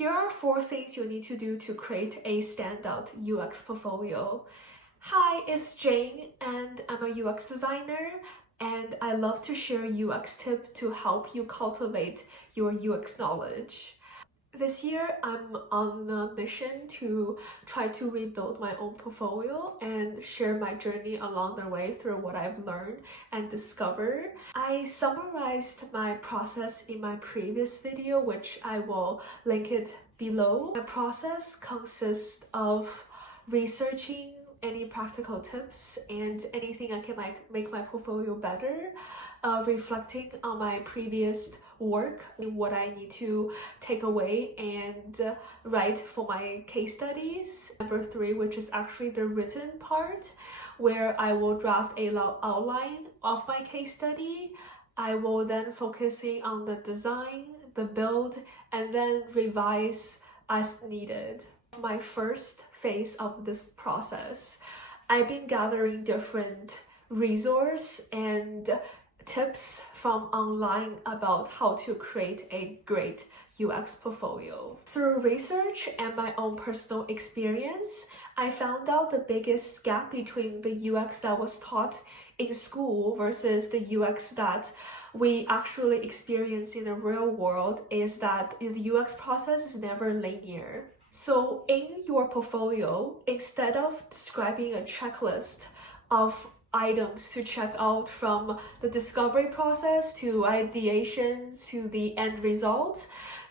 Here are 4 things you need to do to create a standout UX portfolio. Hi, it's Jane and I'm a UX designer and I love to share UX tips to help you cultivate your UX knowledge. This year, I'm on a mission to try to rebuild my own portfolio and share my journey along the way through what I've learned and discovered. I summarized my process in my previous video, which I will link it below. My process consists of researching any practical tips and anything I can make my portfolio better, reflecting on my previous work and what I need to take away and write for my case studies. Number 3, which is actually the written part, where I will draft a outline of my case study. I will then focusing on the design, the build, and then revise as needed. My first phase of this process, I've been gathering different resources and tips from online about how to create a great UX portfolio. Through research and my own personal experience, I found out the biggest gap between the UX that was taught in school versus the UX that we actually experience in the real world is that the UX process is never linear. So in your portfolio, instead of describing a checklist of items to check out from the discovery process to ideations to the end result,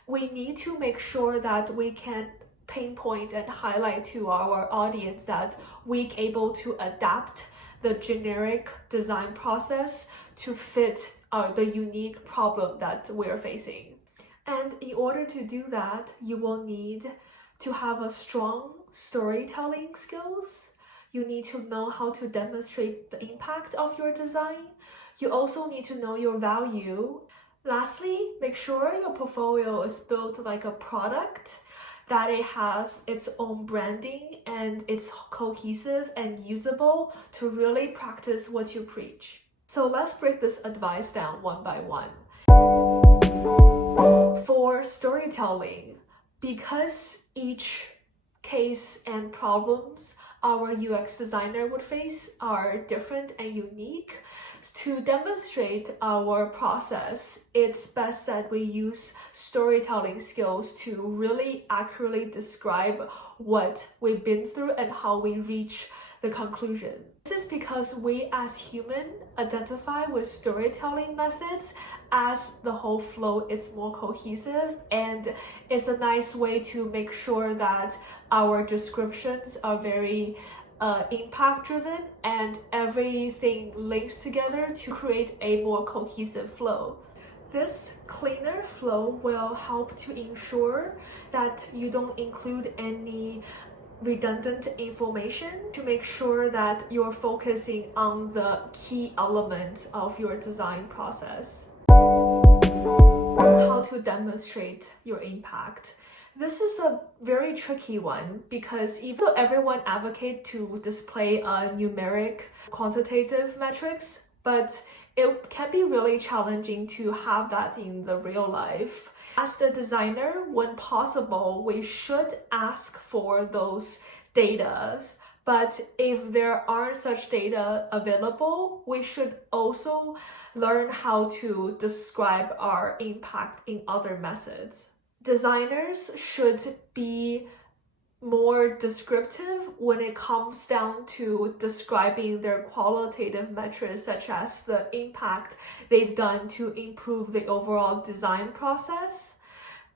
we need to make sure that we can pinpoint and highlight to our audience that we're able to adapt the generic design process to fit the unique problem that we're facing. And in order to do that, you will need to have a strong storytelling skills. You need to know how to demonstrate the impact of your design. You also need to know your value. Lastly, make sure your portfolio is built like a product, that it has its own branding and it's cohesive and usable to really practice what you preach. So let's break this advice down one by one. For storytelling, because each case and problems our UX designer would face are different and unique, to demonstrate our process, it's best that we use storytelling skills to really accurately describe what we've been through and how we reach the conclusion. This is because we as humans identify with storytelling methods as the whole flow is more cohesive, and it's a nice way to make sure that our descriptions are very impact driven and everything links together to create a more cohesive flow. This cleaner flow will help to ensure that you don't include any redundant information, to make sure that you're focusing on the key elements of your design process. How to demonstrate your impact. This is a very tricky one because even though everyone advocates to display numeric quantitative metrics, but it can be really challenging to have that in the real life. As the designer, when possible, we should ask for those data. But if there aren't such data available, we should also learn how to describe our impact in other methods. Designers should be more descriptive when it comes down to describing their qualitative metrics, such as the impact they've done to improve the overall design process.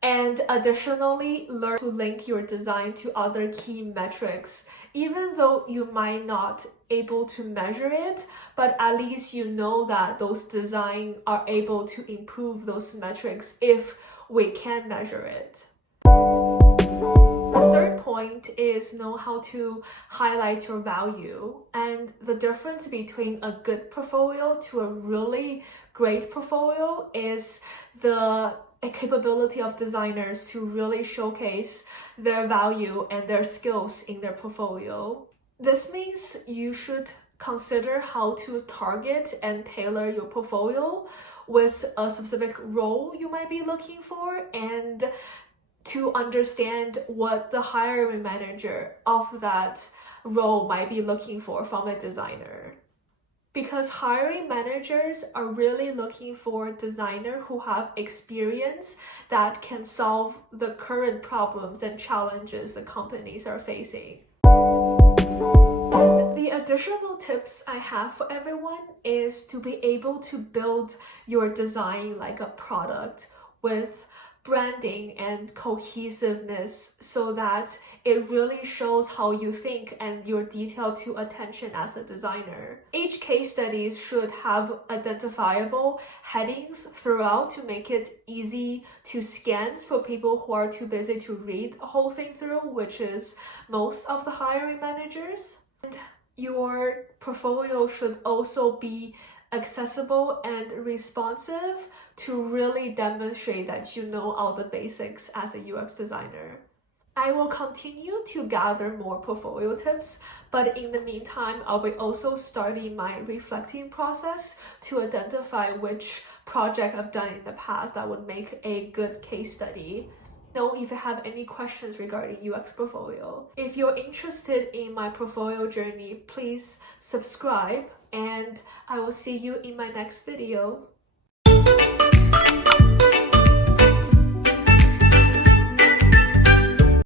And additionally, learn to link your design to other key metrics, even though you might not able to measure it, but at least you know that those designs are able to improve those metrics if we can measure it. The third point is know how to highlight your value, and the difference between a good portfolio to a really great portfolio is the capability of designers to really showcase their value and their skills in their portfolio. This means you should consider how to target and tailor your portfolio with a specific role you might be looking for, and to understand what the hiring manager of that role might be looking for from a designer. Because hiring managers are really looking for a designer who have experience that can solve the current problems and challenges the companies are facing. And the additional tips I have for everyone is to be able to build your design like a product with branding and cohesiveness so that it really shows how you think and your detail to attention as a designer. Each case study should have identifiable headings throughout to make it easy to scan for people who are too busy to read the whole thing through, which is most of the hiring managers. And your portfolio should also be accessible and responsive to really demonstrate that you know all the basics as a UX designer. I will continue to gather more portfolio tips, but in the meantime, I'll be also starting my reflecting process to identify which project I've done in the past that would make a good case study. Know if you have any questions regarding UX portfolio. If you're interested in my portfolio journey, please subscribe, and I will see you in my next video.